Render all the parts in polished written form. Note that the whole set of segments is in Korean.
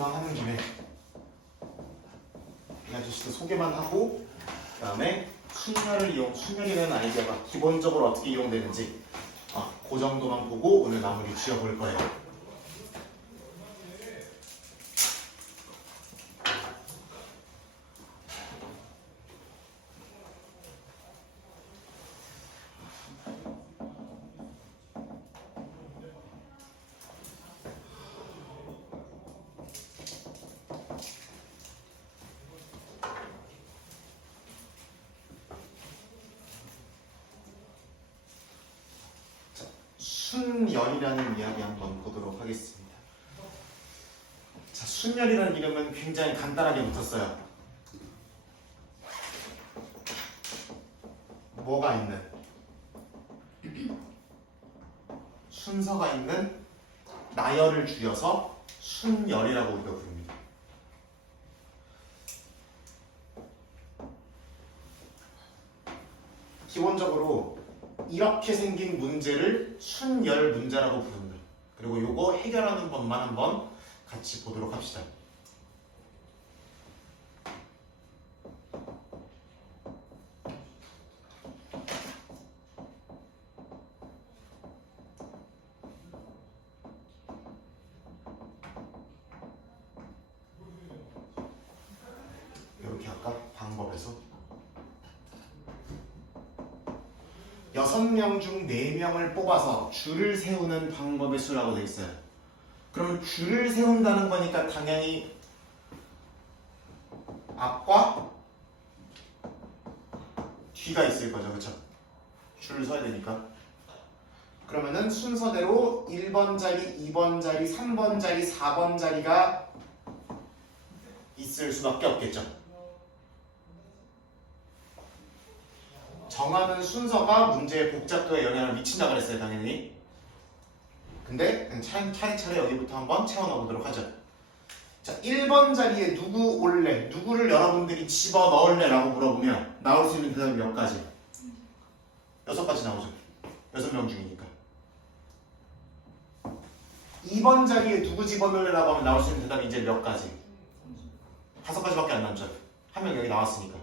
이왕 하는 김에 이 아저씨도 소개만 하고 그 다음에 순열이라는 아이디어가 기본적으로 어떻게 이용되는지 그 정도만 보고 오늘 마무리 지어볼 거예요. 순열이라는 이야기 한번 보도록 하겠습니다. 자, 순열이라는 이름은 굉장히 간단하게 붙었어요. 뭐가 있는? 순서가 있는 나열을 줄여서 순열이라고 우리가 부릅니다. 기본적으로 이렇게 생긴 문제를 순열 문제라고 부른다. 그리고 요거 해결하는 법만 한번 같이 보도록 합시다. 이렇게 아까 방법에서 6명 중 4명을 뽑아서 줄을 세우는 방법의 수라고 되어 있어요. 그러면 줄을 세운다는 거니까 당연히 앞과 뒤가 있을 거죠. 그쵸? 줄을 서야 되니까. 그러면은 순서대로 1번 자리, 2번 자리, 3번 자리, 4번 자리가 있을 수밖에 없겠죠. 정하는 순서가 문제의 복잡도에 영향을 미친다고 그랬어요, 당연히. 근데 차례차례 여기부터 한번 채워넣어보도록 하죠. 자, 1번 자리에 누구 올래? 누구를 여러분들이 집어넣을래? 라고 물어보면 나올 수 있는 대답이 몇 가지? 6가지 나오죠. 6명 중이니까. 2번 자리에 누구 집어넣을래? 라고 하면 나올 수 있는 대답이 이제 몇 가지? 5가지밖에 안 남죠. 한 명 여기 나왔으니까.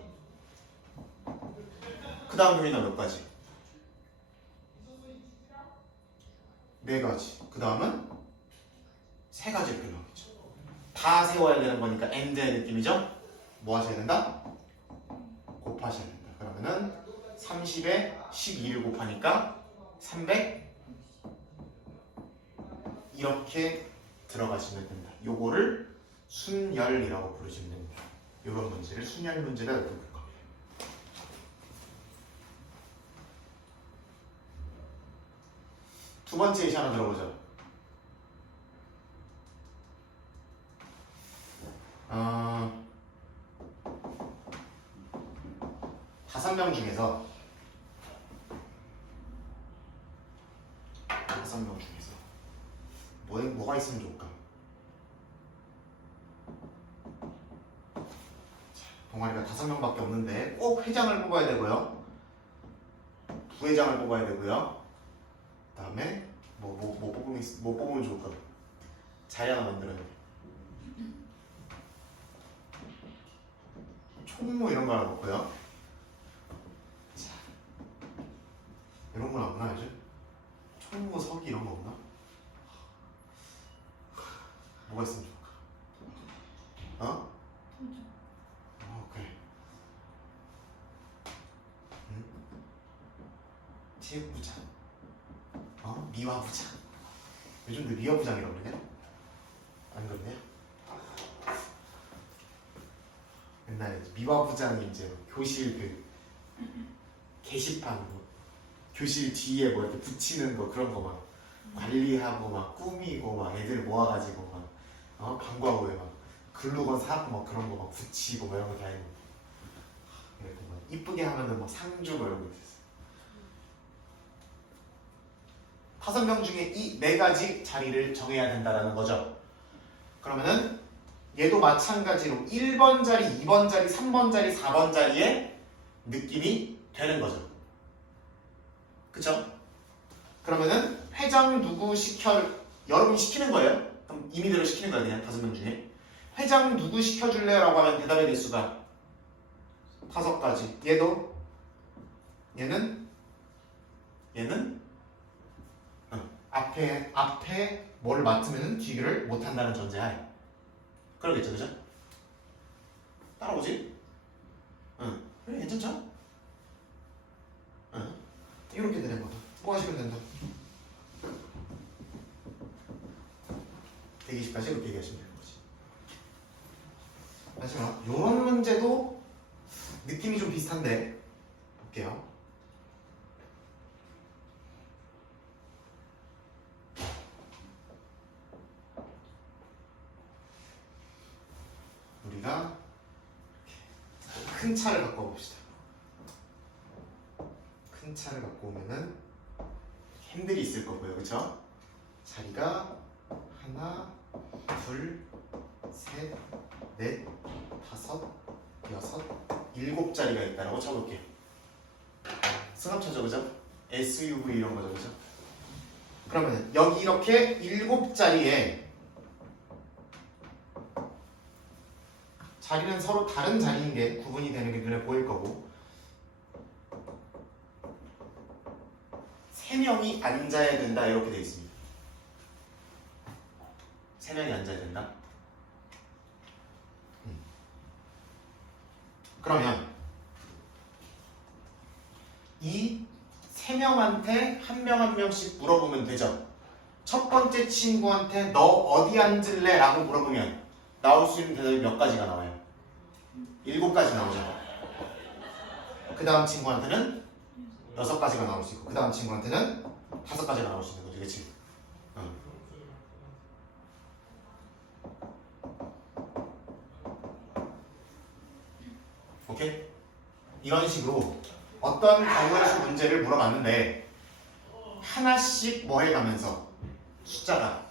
그 다음 요인은 몇 가지? 4가지. 그 다음은 3가지 이렇게 나오겠죠. 다 세워야 되는 거니까 AND의 느낌이죠? 뭐 하셔야 된다? 곱하셔야 된다. 그러면은 30에 12를 곱하니까 300 이렇게 들어가시면 된다. 요거를 순열이라고 부르시면 됩니다. 요런 문제를 순열 문제다 이렇게 부를 겁니다. 두 번째 예시 하나 들어보죠. 5명 중에서 5명 중에서 뭐가 있으면 좋을까? 동아리가 5명밖에 없는데 꼭 회장을 뽑아야 되고요. 부회장을 뽑아야 되고요. 그 다음에 뭐 뽑으면 좋을까? 자리 하나 만들어야 돼. 총무 이런 거 하나 놓고요. 자, 이런 건 없나 요즘? 총무 서기 이런 거 없나? 뭐가 있으면 좋을까? 그래. 체육부장, 미화부장. 요즘도 미화부장이라고 그러냐? 안 그러냐? 옛날에 미화부장이 이제 교실 게시판 교실 뒤에 뭐 이렇게 붙이는 거 그런 거 막 관리하고 막 꾸미고 막 애들 모아가지고 막 방과 후에 막 글루건 사고 막 그런 거 막 붙이고 막 이런 거 다 했는데 이렇게 막 이쁘게 하면은 막 상 주고 이런 거 있었어. 5명 중에 이 4가지 자리를 정해야 된다라는 거죠. 그러면은 얘도 마찬가지로 1번 자리, 2번 자리, 3번 자리, 4번 자리에 느낌이 되는 거죠. 그쵸? 그러면은 회장 누구 여러분이 시키는 거예요? 그럼 임의대로 시키는 거예요, 그냥 5명 중에. 회장 누구 시켜줄래요? 라고 하면 대답의 개수가 5가지. 얘도 얘는 앞에 뭘 맡으면 뒤를 못한다는 전제하에 그러겠죠, 그죠? 따라오지? 응, 그래 괜찮죠? 응, 이렇게 되는 거다. 뭐 하시면 된다. 120까지 이렇게 얘기하시면 되는 거지. 마지막 요런 문제도 느낌이 좀 비슷한데 볼게요. 우리가 큰 차를 갖고 봅시다. 큰 차를 갖고 오면은 핸들이 있을 거고요, 그렇죠? 자리가 하나, 둘, 셋, 넷, 다섯, 여섯, 7자리가 있다라고 쳐볼게요. 승합차죠, 그죠? SUV 이런 거죠, 그죠? 그러면 여기 이렇게 7자리에 자리는 서로 다른 자리인 게 구분이 되는 게 눈에 보일 거고 3명이 앉아야 된다 이렇게 되어 있습니다. 3명이 앉아야 된다. 그러면 이 3명한테 한 명 한 명씩 물어보면 되죠. 첫 번째 친구한테 너 어디 앉을래? 라고 물어보면 나올 수 있는 대답이 몇 가지가 나와요? 7가지 나오죠. 그 다음 친구한테는 6가지가 나올 수 있고 그 다음 친구한테는 5가지가 나올 수 있는 거지, 그치? 오케이? 이런 식으로 어떤 경우의 수 문제를 물어봤는데 하나씩 뭐 해가면서 숫자가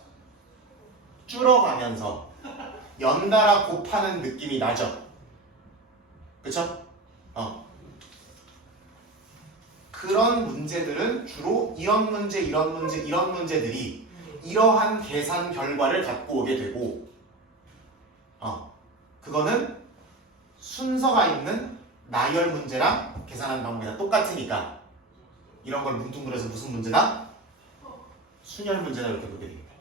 줄어가면서 연달아 곱하는 느낌이 나죠? 그쵸? 그런 문제들은 주로 이런 문제, 이런 문제, 이런 문제들이 이러한 계산 결과를 갖고 오게 되고 그거는 순서가 있는 나열 문제랑 계산하는 방법이 다 똑같으니까 이런 걸 뭉뚱그려서 무슨 문제다? 순열 문제다 이렇게 보게 됩니다.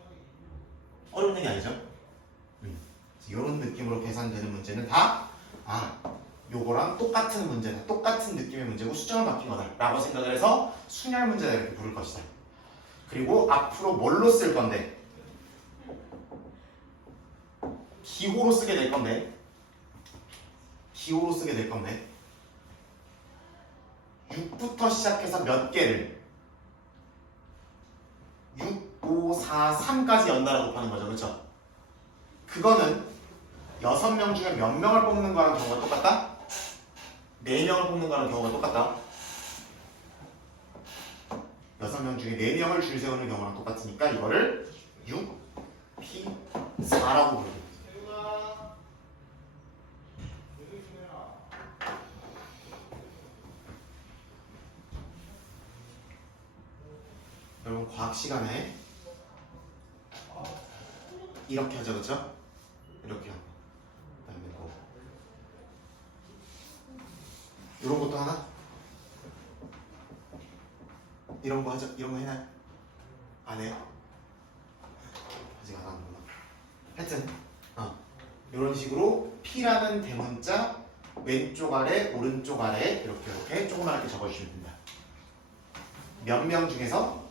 어려운 얘기 아니죠? 이런 느낌으로 계산되는 문제는 다 요거랑 똑같은 문제다. 똑같은 느낌의 문제고 수정을 바뀐 거다 라고 생각을 해서 순열 문제다 이렇게 부를 것이다. 그리고 앞으로 뭘로 쓸 건데? 기호로 쓰게 될 건데 6부터 시작해서 몇 개를 6, 5, 4, 3까지 연달아 곱하는 거죠. 그렇죠? 그거는 6명 중에 몇 명을 뽑는 거랑 경우가 똑같다? 4명을 뽑는 거랑 경우가 똑같다? 6명 중에 4명을 줄 세우는 경우랑 똑같으니까 이거를 6, P, 4라고 부르는 여러분 과학 시간에 이렇게 하죠, 그렇죠? 이렇게 하고 그다음에 뭐 이런 것도 하나? 이런 거 하죠? 이런 거 해나요? 안 해요? 아직 안 하는구나. 하여튼 이런 식으로 P라는 대문자 왼쪽 아래 오른쪽 아래 이렇게 조그맣게 적어주시면 됩니다. 몇 명 중에서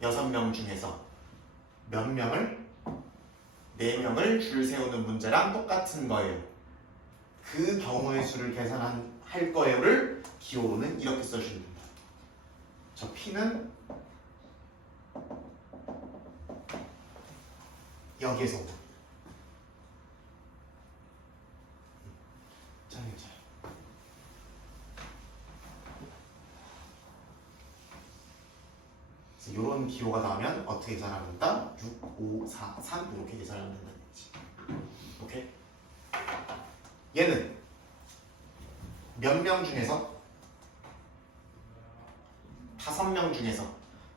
6명 중에서 몇 명을 4명을 줄 세우는 문제랑 똑같은 거예요. 그 경우의 수를 계산할 거예요를 기호로는 이렇게 써주시면 됩니다. 저 P는 여기에서 온다. 자, 이런 기호가 나오면 어떻게 계산하면 된다? 6, 5, 4, 3 이렇게 계산하면 된다는 거지. 오케이? 얘는 몇 명 중에서 5명 중에서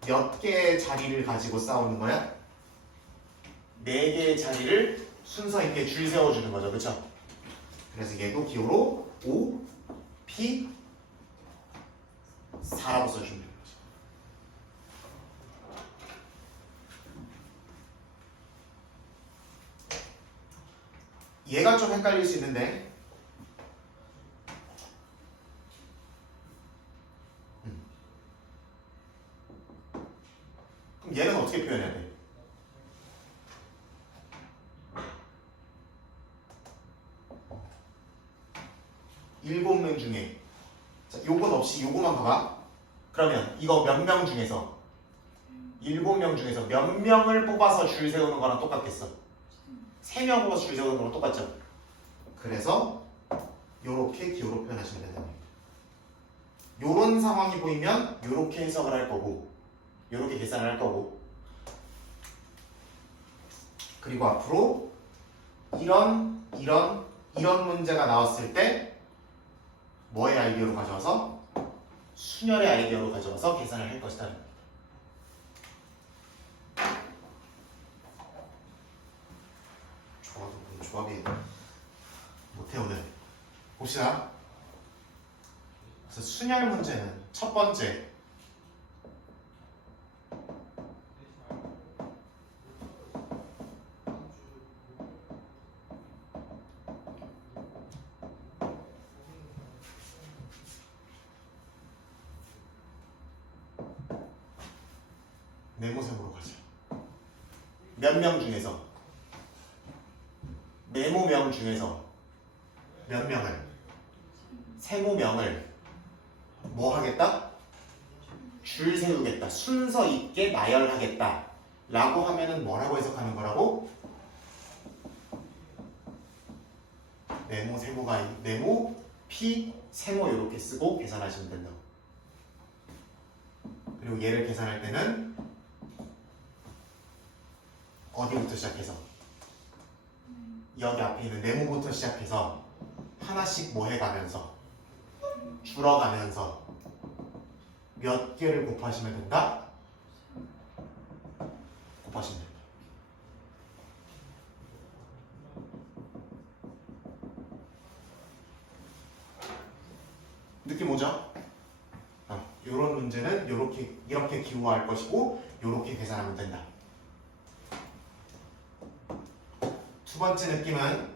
몇 개의 자리를 가지고 싸우는 거야? 4개의 자리를 순서 있게 줄 세워주는 거죠. 그쵸? 그래서 얘도 기호로 O, P, 4라고 써주면 되는 거죠. 얘가 좀 헷갈릴 수 있는데 그럼 얘는 어떻게 표현해야 돼? 일곱 명 중에 자, 요건 없이 요거만 봐봐. 그러면 이거 몇 명 중에서 7명 중에서 몇 명을 뽑아서 줄 세우는 거랑 똑같겠어? 3명 뽑아서 줄 세우는 거랑 똑같죠? 그래서 요렇게 기호로 표현하시면 된다. 요런 상황이 보이면 요렇게 해석을 할 거고 요렇게 계산을 할 거고 그리고 앞으로 이런 문제가 나왔을 때 뭐의 아이디어로 가져와서? 순열의 아이디어로 가져와서 계산을 할 것이다. 조합이 못해 오늘. 봅시다. 그래서 순열 문제는 첫 번째 네모셈으로 가자. 몇 명 중에서 네모명 중에서 몇 명을 세모명을 뭐 하겠다? 줄 세우겠다. 순서 있게 나열하겠다. 라고 하면은 뭐라고 해석하는 거라고? 네모 세모가 네모 P 세모 이렇게 쓰고 계산하시면 된다고. 그리고 얘를 계산할 때는 어디부터 시작해서? 여기 앞에 있는 네모부터 시작해서 하나씩 뭐 해가면서 줄어가면서 몇 개를 곱하시면 된다? 곱하시면 된다. 느낌 오죠? 이런 문제는 이렇게 기호할 것이고 이렇게 계산하면 된다. 두 번째 느낌은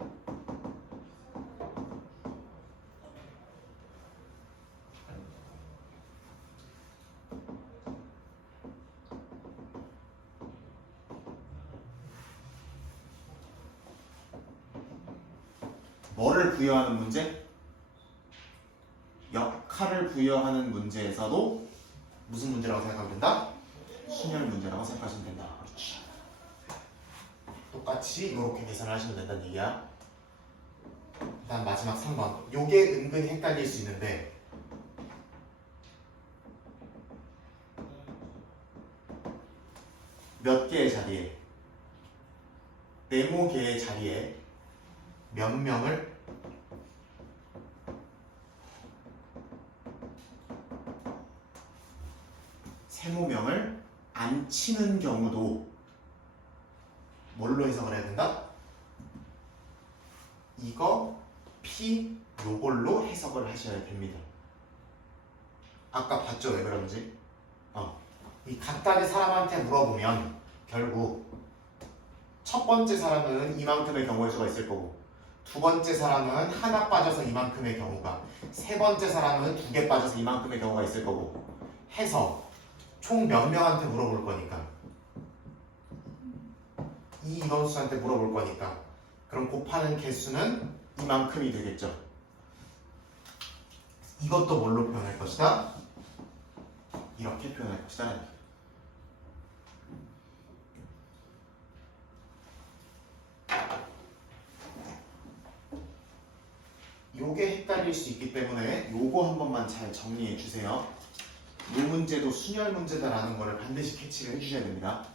뭐를 부여하는 문제? 역할을 부여하는 문제에서도 무슨 문제라고 생각하면 된다? 순열 문제라고 생각하시면 된다. 그렇지. 똑같이 이렇게 계산을 하시면 된다는 얘기야. 일단 마지막 3번. 요게 은근히 헷갈릴 수 있는데 몇 개의 자리에 네모 개의 자리에 몇 명을 세모명을 안 치는 경우도 뭘로 해석을 해야 된다? 이거 P 요걸로 해석을 하셔야 됩니다. 아까 봤죠? 왜 그런지? 이 각각의 사람한테 물어보면 결국 첫 번째 사람은 이만큼의 경우의 수가 있을 거고 두 번째 사람은 하나 빠져서 이만큼의 경우가 세 번째 사람은 2개 빠져서 이만큼의 경우가 있을 거고 해서 총 몇 명한테 물어볼 거니까 이 인원수한테 물어볼 거니까 그럼 곱하는 개수는 이만큼이 되겠죠. 이것도 뭘로 표현할 것이다? 이렇게 표현할 것이다. 요게 헷갈릴 수 있기 때문에 요거 한 번만 잘 정리해 주세요. 이 문제도 순열 문제다라는 거를 반드시 캐치를 해주셔야 됩니다.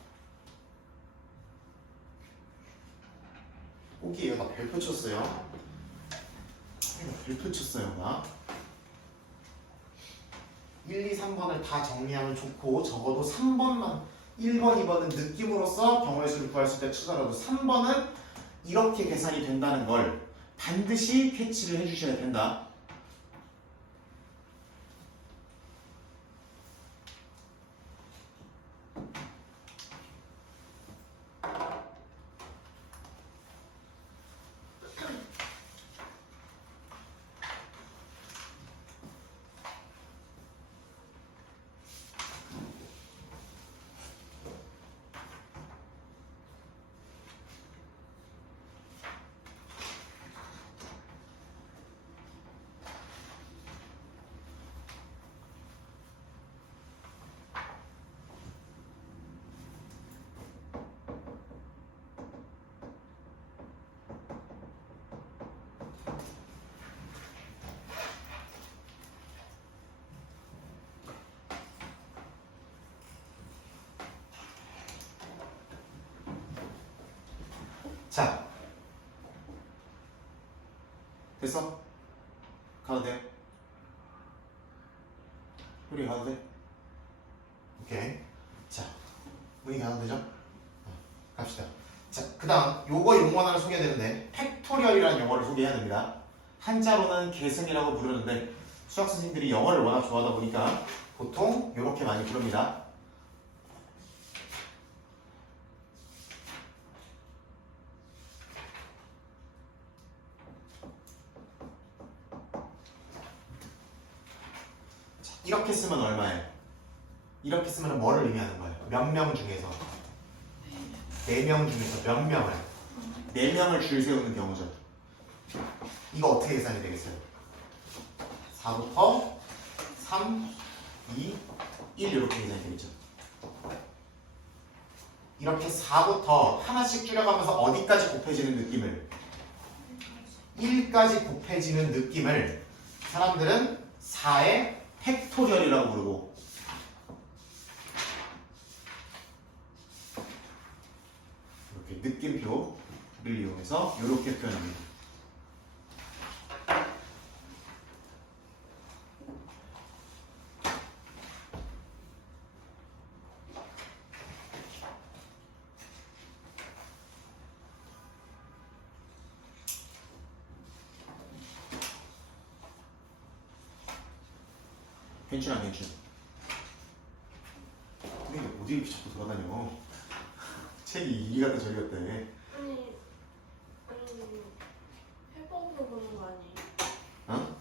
오케이, 나 별표 쳤어요. 별표 쳤어요, 나. 1, 2, 3번을 다 정리하면 좋고 적어도 3번만 1번, 2번은 느낌으로써 경우의 수를 구할 수 있다 치더라도 3번은 이렇게 계산이 된다는 걸 반드시 캐치를 해주셔야 된다. 자, 됐어? 가도 돼? 우리 가도 돼? 오케이. 자, 우리 가도 되죠? 갑시다. 자, 그 다음 요거 용어 하나를 소개해야 되는데 팩토리얼이라는 용어를 소개해야 됩니다. 한자로는 계승이라고 부르는데 수학 선생님들이 영어를 워낙 좋아하다 보니까 보통 이렇게 많이 부릅니다. 자, 이렇게 쓰면 얼마예요? 이렇게 쓰면 뭐를 의미하는 거예요? 몇 명 중에서 4명 중에서 몇 명을 4명을 줄 세우는 경우죠. 이거 어떻게 계산이 되겠어요? 4부터 3, 2, 1 이렇게 계산이 되겠죠. 이렇게 4부터 하나씩 줄여가면서 어디까지 곱해지는 느낌을 1까지 곱해지는 느낌을 사람들은 4의 팩토리얼이라고 부르고 이렇게 느낌표를 이용해서 이렇게 표현합니다. 괜찮아, 괜찮아. 근데 어디 이렇게 자꾸 돌아다녀? 책이 이리 갔다 저리 갔다 해. 아니 해법으로 보는 거 아니에요? 어?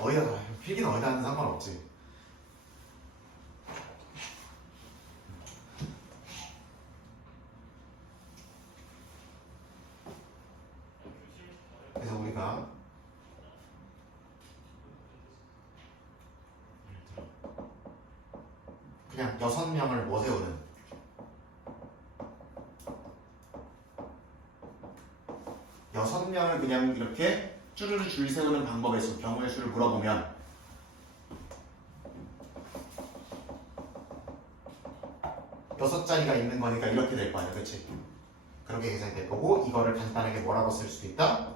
어디다, 필기는 어디다 하는 상관없지. 그래서 우리가 그냥 6명을 뭐 세우는 6명을 그냥 이렇게 쭈르르 줄 세우는 방법에서 경우의 수를 물어보면 여섯 자리가 있는 거니까 이렇게 될 거 아니야, 그치? 그렇게 계산이 될 거고 이거를 간단하게 뭐라고 쓸 수도 있다?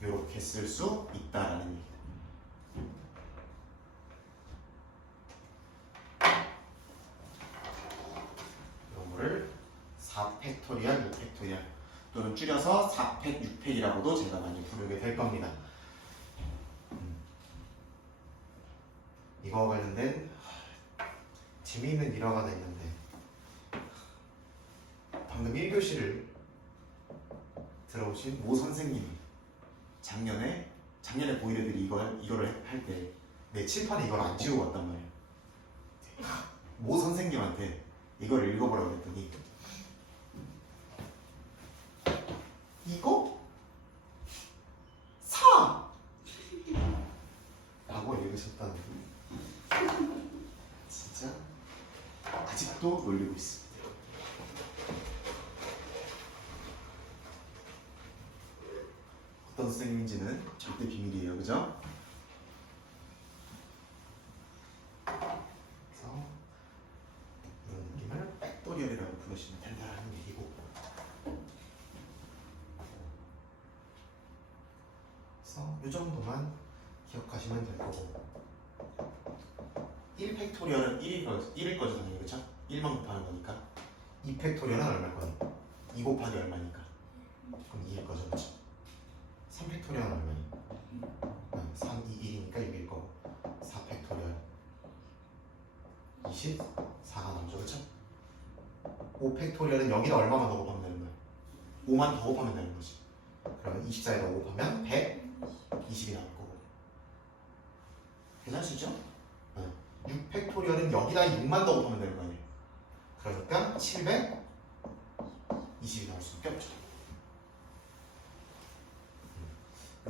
이렇게 쓸 수 있다라는 얘기다. 이거를 4팩토리얼, 6팩토리얼 또는 줄여서 4팩, 6팩이라고도 제가 많이 부르게 될 겁니다. 이거와 관련된 재미있는 일화가 하나 있는데 방금 1교시를 들어오신 모 선생님이 작년에 고1 애들이 이거를 할 때 내 칠판에 이걸 안 지우고 왔단 말이에요. 모 선생님한테 이걸 읽어보라고 했더니 이거? 사! 라고 읽으셨다는 진짜 아직도 놀리고 있습니다. 어떤 선생님인지는 절대 비밀이에요, 그죠? 그래서 이런 느낌을 백도리얼이라고 부르시면 된다는 얘기고, 그래서 이 정도만 기억하시면 될 거고, 1팩토리얼은 1일 거죠, 당연히, 그쵸? 1만 곱하는 거니까. 2팩토리얼은 얼마일 거니? 2 곱하기 얼마니까? 그럼 2일 거죠, 그렇죠? 3팩토리얼은 얼마니? 3, 2, 1이니까 6일 거고 4팩토리얼 24가 나오죠, 그렇죠? 5팩토리얼은 여기다 얼마만 더 곱하면 되는 거야? 5만 더 곱하면 되는 거지. 그러면 24에다 5 곱하면 120이 나올 거고. 괜찮을 수 있죠? 6팩토리얼은 여기다 6만 더 곱하면 되는 거 아니에요? 그러니까 720이 나올 수밖에 없죠.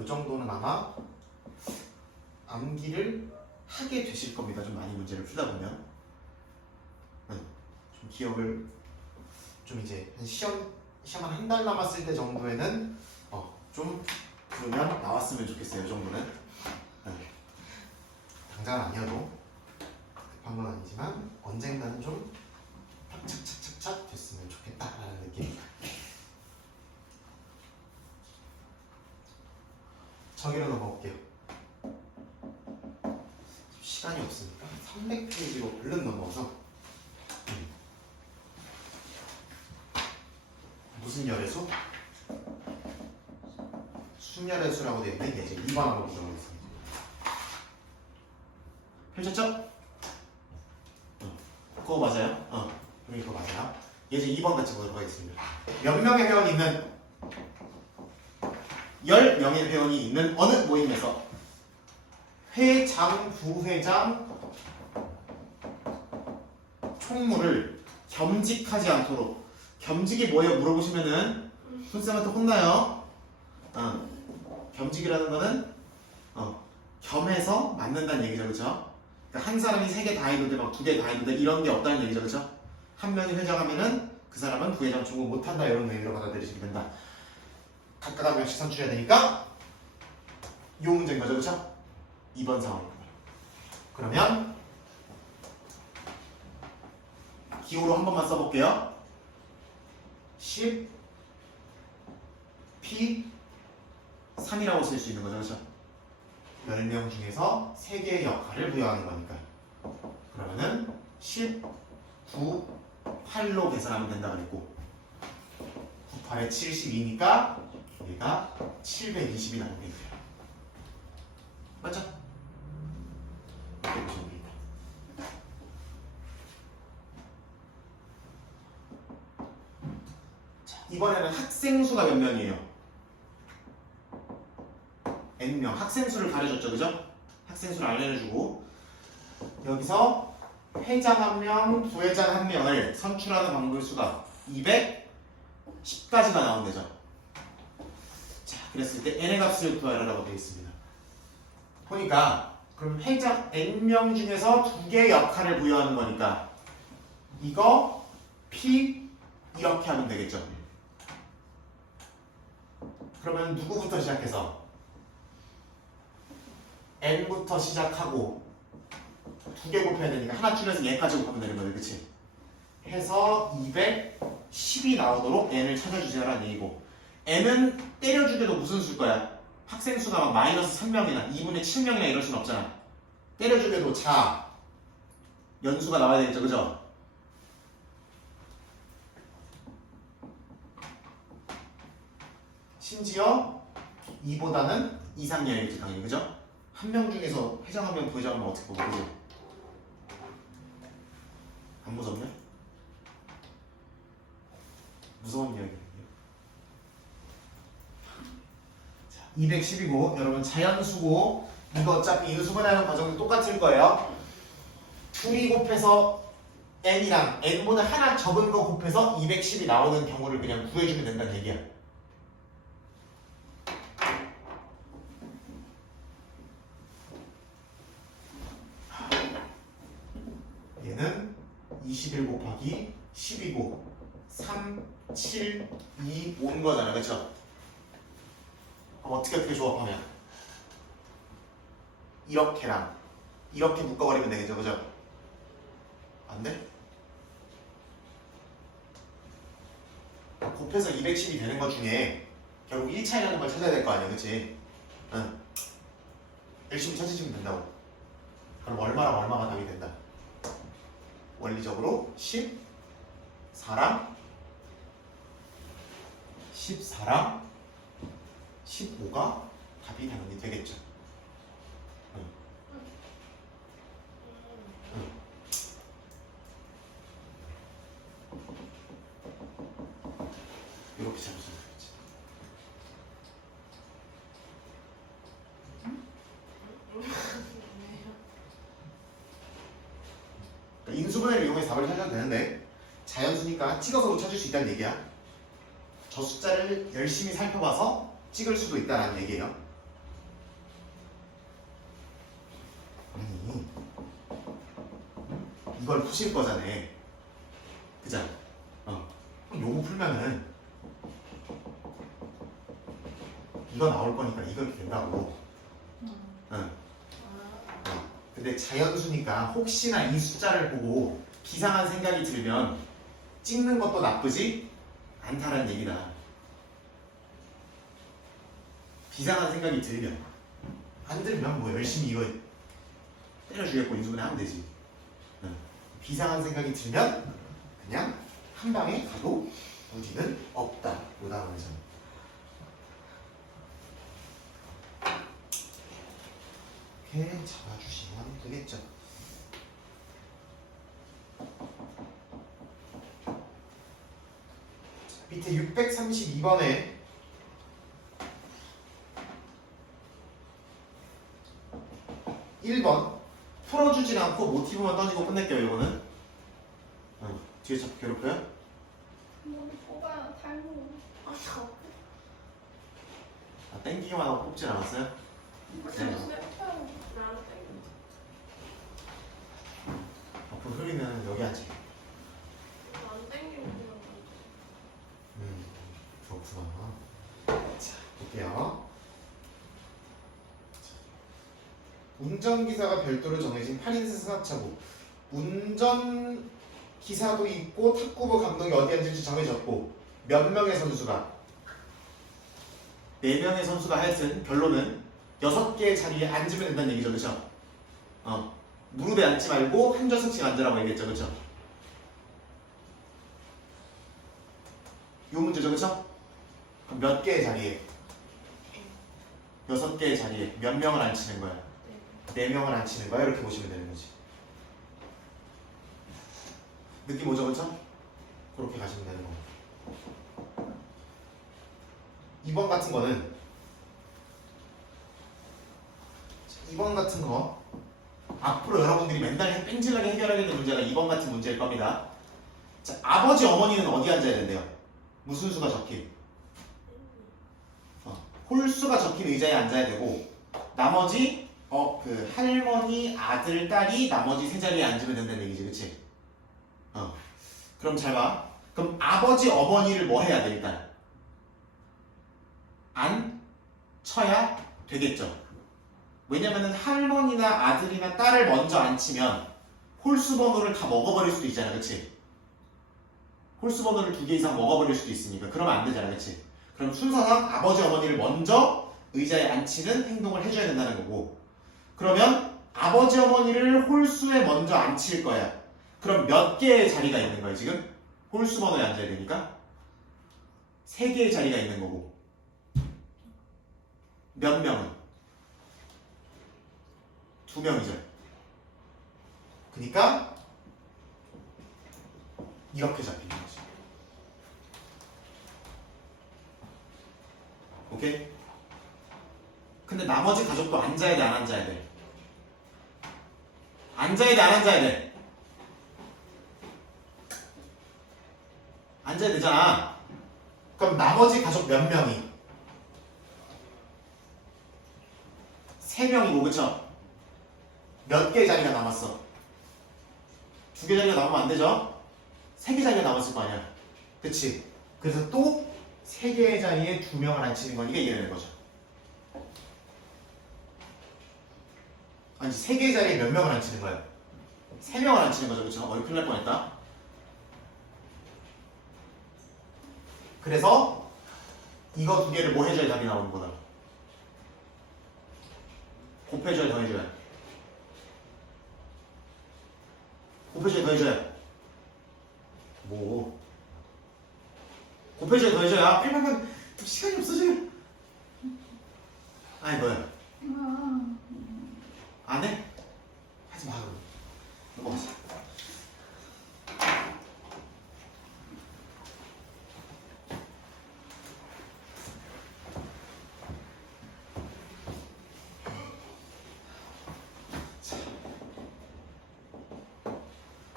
이 정도는 아마 암기를 하게 되실 겁니다. 좀 많이 문제를 풀다 보면. 좀 기억을 좀 이제 한 시험 한 달 남았을 때 정도에는 좀 그러면 나왔으면 좋겠어요. 이 정도는. 당장은 아니어도 급한 건 아니지만 언젠가는 좀 착착착착착 됐으면 좋겠다라는 느낌입니다. 저기로 넘어올게요. 시간이 없으니까 300페이지로 얼른 넘어와서 무슨 열애수? 순열애수라고 되어 있는 게 이제 2번 한번 보도록 하겠습니다. 펼쳤죠? 그거 맞아요? 그거 맞아요. 이제 2번 같이 보도록 하겠습니다. 몇 명의 회원이 있는 10명의 회원이 있는 어느 모임에서 회장, 부회장, 총무를 겸직하지 않도록. 겸직이 뭐예요? 물어보시면은 손쌤한테 혼나요. 겸직이라는 거는 겸해서 맞는다는 얘기죠, 그렇죠? 그러니까 한 사람이 3개 다 해도 돼, 막 2개 다 해도 돼, 이런 게 없다는 얘기죠, 그렇죠? 한 명이 회장하면은 그 사람은 부회장, 총무 못한다, 이런 의미로 받아들이시게 된다. 각각 한 명씩 선출해야 되니까 이 문제인 거죠, 그렇죠? 2번 상황입니다. 그러면 기호로 한 번만 써볼게요. 10 P 3이라고 쓸 수 있는 거죠, 그렇죠? 10명 중에서 3개의 역할을 부여하는 거니까. 그러면은 10, 9, 8로 계산하면 된다 그랬고 9, 8에 72니까 얘가 720이 나오게 돼요. 맞죠? 이렇게 보시면 됩니다. 자, 이번에는 학생 수가 몇 명이에요? N명. 학생 수를 가려줬죠, 그죠? 학생 수를 알려주고 여기서 회장 1명, 부회장 1명을 선출하는 방법의 수가 210까지가 나온대죠. 자, 그랬을 때 n의 값을 구하라고 되어 있습니다. 보니까 그럼 회장 n명 중에서 2개의 역할을 부여하는 거니까 이거 p 이렇게 하면 되겠죠. 그러면 누구부터 시작해서 n부터 시작하고 2개 곱해야 되니까 하나 줄여서 얘까지 곱하면 되는 거예요, 그치? 해서 210이 나오도록 n을 찾아주세요라는 얘기고 n은 때려주게도 무슨 수일 거야? 학생 수가 막 마이너스 3명이나 2분의 7명이나 이럴 순 없잖아. 때려주게도 자 연수가 나와야 되겠죠, 그죠? 심지어 2보다는 이상이어야겠지, 당연히, 그죠? 한 명 중에서 회장 1명, 부회장 1명 어떻게 보고, 그죠? 안 무섭냐? 무서운 이야기예요. 210이고 여러분 자연수고 이거 어차피 인수분해하는 과정도 똑같을 거예요. 둘이 곱해서 n이랑 n보다 하나 적은 거 곱해서 210이 나오는 경우를 그냥 구해주면 된다는 얘기야. 얘는 21 곱하기 10이고 3, 7, 2, 5인 거잖아, 그쵸? 그럼 어떻게 조합하면 이렇게랑 이렇게 묶어버리면 되겠죠, 그죠? 안 돼? 곱해서 210이 되는 것 중에 결국 1차이라는 걸 찾아야 될 거 아니야, 그치? 응. 열심히 찾으시면 된다고. 그럼 얼마랑 얼마가 답이 된다? 원리적으로 10, 4랑 14랑 15가 답이 당연히 되겠죠. 이렇게 잡으시면 되겠지. 그러니까 인수분해를 이용해서 답을 찾아도 되는데 자연수니까 찍어서도 찾을 수 있다는 얘기야. 저 숫자를 열심히 살펴봐서 찍을 수도 있다는 얘기예요. 아니 이걸 푸실 거잖아. 그죠? 그럼 요거 풀면은 이거 나올 거니까 이렇게 된다고. 응. 근데 자연수니까 혹시나 이 숫자를 보고 비상한 생각이 들면 찍는 것도 나쁘지 않다라는 얘기다. 비상한 생각이 들면, 안 들면 뭐 열심히 이거 때려주겠고 인수분해 하면 되지. 비상한 생각이 들면 그냥 한 방에 가도 무리는 없다. 요 다음에서 이렇게 잡아주시면 되겠죠. 밑에 632번에 (1번) 풀어주진 않고 모티브만 던지고 끝낼게요. 이거는 뒤에 자꾸 괴롭혀요? 뭐 뽑아요 탈모. 아 저. 땡기기만 하고 뽑진 않았어요? 나는 땡겨. 앞으로 흐리면 여기 앉지. 안 땡기고 그렇구나. 자, 볼게요. 운전기사가 별도로 정해진 8인승 승합차고 운전기사도 있고 탁구부 감독이 어디 앉을지 정해졌고 몇 명의 선수가 4명의 선수가 하여튼 결론은 6개의 자리에 앉으면 된다는 얘기죠. 그쵸? 무릎에 앉지 말고 한 좌석씩 앉으라고 얘기했죠. 그쵸? 요 문제죠. 그쵸? 그럼 몇 개의 자리에? 6개의 자리에 몇 명을 앉히는 거야? 4명을 앉히는 거야. 이렇게 보시면 되는 거지. 느낌 오죠? 그쵸? 그렇게 가시면 되는 거. 2번 같은 거는 2번 같은 거 앞으로 여러분들이 맨날 뺀질하게 해결하게 되는 문제가 2번 같은 문제일 겁니다. 자, 아버지 어머니는 어디 앉아야 된대요? 무슨 수가 적힌? 홀수가 적힌 의자에 앉아야 되고 나머지 그 할머니, 아들, 딸이 나머지 세 자리에 앉으면 된다는 얘기지. 그치? 그럼 잘 봐. 그럼 아버지 어머니를 뭐 해야 돼? 일단 앉혀야 되겠죠. 왜냐면은 할머니나 아들이나 딸을 먼저 앉히면 홀수 번호를 다 먹어버릴 수도 있잖아. 그치? 홀수 번호를 2개 이상 먹어버릴 수도 있으니까 그러면 안 되잖아. 그치? 그럼 순서상 아버지 어머니를 먼저 의자에 앉히는 행동을 해줘야 된다는 거고, 그러면 아버지 어머니를 홀수에 먼저 앉힐 거야. 그럼 몇 개의 자리가 있는 거야 지금? 홀수 번호에 앉아야 되니까 3개의 자리가 있는 거고, 몇 명은? 2명이죠. 그러니까 이렇게 잡히는 거지. 오케이? 근데 나머지 가족도 앉아야 돼, 안 앉아야 돼? 앉아야 돼, 안 앉아야 돼? 앉아야 되잖아. 그럼 나머지 가족 몇 명이? 3명이고, 그쵸? 몇 개의 자리가 남았어? 2개 자리가 남으면 안 되죠? 3개 자리가 남았을 거 아니야. 그치? 그래서 또 3개의 자리에 2명을 앉히는 거니까 이게 되는 거죠. 아니, 3개의 자리에 몇 명을 앉히는 거야? 3명을 앉히는 거죠. 그쵸? 큰일 날 뻔했다. 그래서 이거 2개를 뭐 해줘야 답이 나오는 거다? 곱해줘야 더해줘야? 곱해줘야 더해줘야? 뭐? 곱해줘야 더해줘야? 100번 시간이 없어 지금. 아니 뭐야? 안 해? 하지 마. 그럼.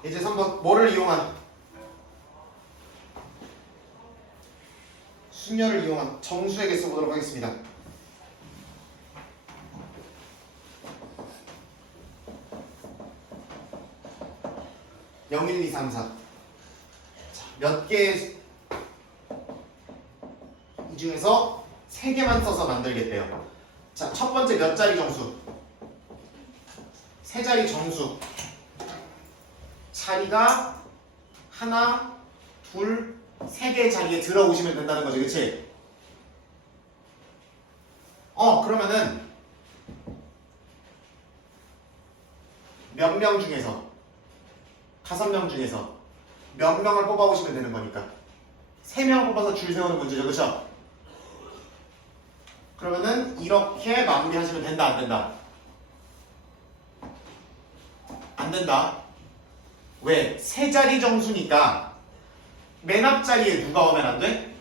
이제 3번 뭐를 이용한? 순열을 이용한 정수의 개수 보도록 하겠습니다. (0, 1, 2, 3, 4) 몇 개 이 중에서 3개만 써서 만들겠대요. 자, 첫 번째 몇 자리 정수? 3자리 정수. 자리가 하나, 둘, 3개의 자리에 들어오시면 된다는 거지, 그치? 그러면은 몇 명 중에서 5명 중에서 몇 명을 뽑아오시면 되는 거니까 3명 뽑아서 줄 세우는 문제죠, 그쵸? 그러면은 이렇게 마무리하시면 된다, 안 된다? 안 된다. 왜? 3자리 정수니까 맨 앞자리에 누가 오면 안 돼?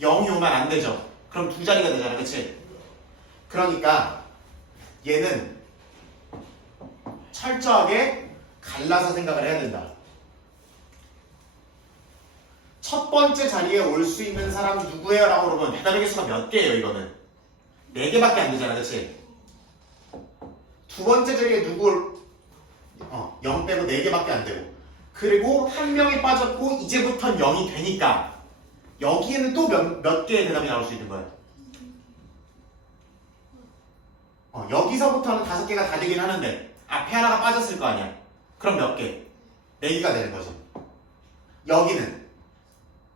0이 오면 안 되죠. 그럼 2자리가 되잖아, 그치? 그러니까 얘는 철저하게 갈라서 생각을 해야 된다. 첫 번째 자리에 올 수 있는 사람 누구예요? 라고 물어보면 대답의 개수가 몇 개예요, 이거는? 4개밖에 안 되잖아, 그치? 두 번째 자리에 누구 0 빼고 4개밖에 안 되고, 그리고 한 명이 빠졌고 이제부턴 0이 되니까 여기에는 또 몇 개의 대답이 나올 수 있는 거야. 여기서부터는 5개가 다 되긴 하는데 앞에 하나가 빠졌을 거 아니야. 그럼 몇 개? 4개가 되는 거죠. 여기는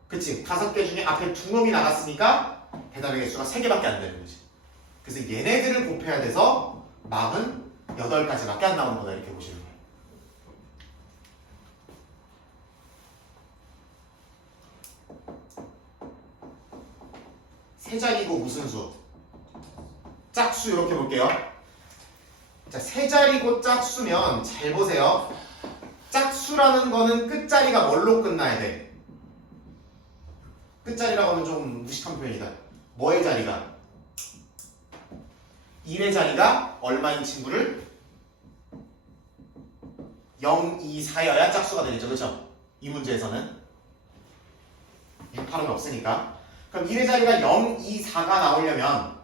그치? 5개 중에 앞에 2놈이 나갔으니까 대답의 개수가 3개밖에 안 되는 거지. 그래서 얘네들을 곱해야 돼서 48가지밖에 안 나오는 거다, 이렇게 보시면 돼요. 세자리고 무슨 수? 짝수. 이렇게 볼게요. 자, 세자리고 짝수면 잘 보세요. 짝수라는 거는 끝자리가 뭘로 끝나야 돼? 끝자리라고 하면 좀 무식한 표현이다. 뭐의 자리가? 1의 자리가 얼마인 친구를? 0, 2, 4여야 짝수가 되겠죠, 그쵸? 이 문제에서는 6, 8은 없으니까. 그럼 1의 자리가 0, 2, 4가 나오려면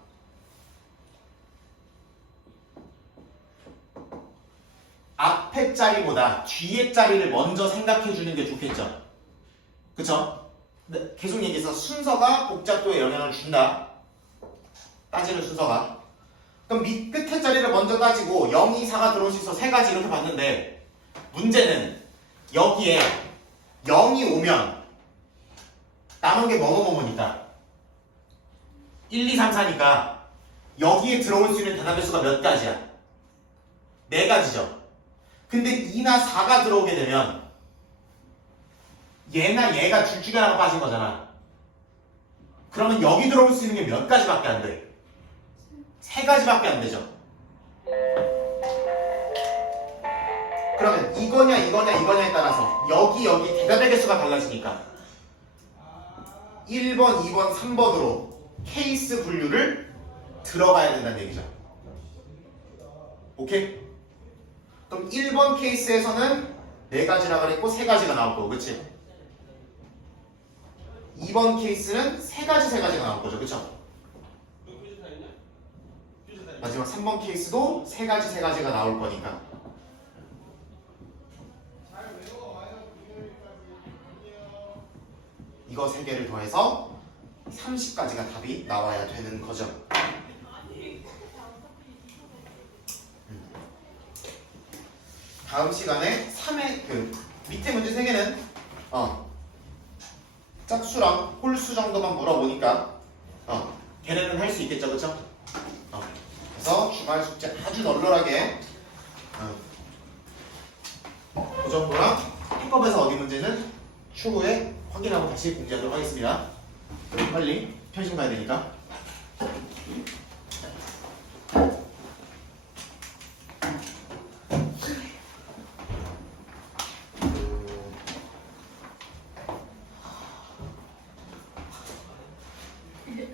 앞에 자리보다 뒤에 자리를 먼저 생각해 주는 게 좋겠죠. 그쵸? 근데 계속 얘기해서 순서가 복잡도에 영향을 준다. 따지는 순서가. 그럼 밑 끝에 자리를 먼저 따지고 0, 2, 4가 들어올 수 있어 3가지 이렇게 봤는데, 문제는 여기에 0이 오면 남은 게 뭐뭐뭐뭐니까 1, 2, 3, 4니까 여기에 들어올 수 있는 대답의 수가 몇 가지야? 4가지죠. 근데 2나 4가 들어오게 되면 얘나 얘가 둘 중에 하나가 빠진 거잖아. 그러면 여기 들어올 수 있는 게 몇 가지밖에 안 돼? 3가지밖에 안 되죠. 그러면 이거냐에 따라서 여기 대답의 개수가 달라지니까 1번, 2번, 3번으로 케이스 분류를 들어가야 된다는 얘기죠. 오케이? 그럼 1번 케이스에서는 4가지라 그랬고 3가지가 나올 거고, 그치? 2번 케이스는 3가지가 나올 거죠, 그쵸? 마지막 3번 케이스도 3가지가 나올 거니까. 이거 3개를 더해서 30가지가 답이 나와야 되는 거죠. 다음 시간에 3의 밑에 문제 3개는 짝수랑 홀수 정도만 물어보니까 걔네는 할 수 있겠죠, 그쵸? 그래서 주말 숙제 아주 널널하게 그 정도랑 학급에서 어디 문제는 추후에 확인하고 다시 공지하도록 하겠습니다. 빨리 편식 봐야 되니까.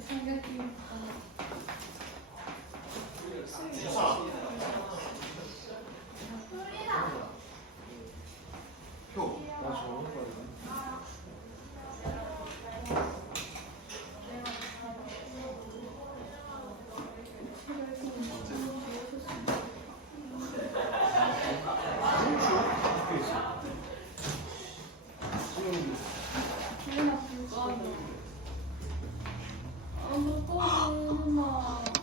생각이 주사. 표. 기분 나쁠까? 아 무거워.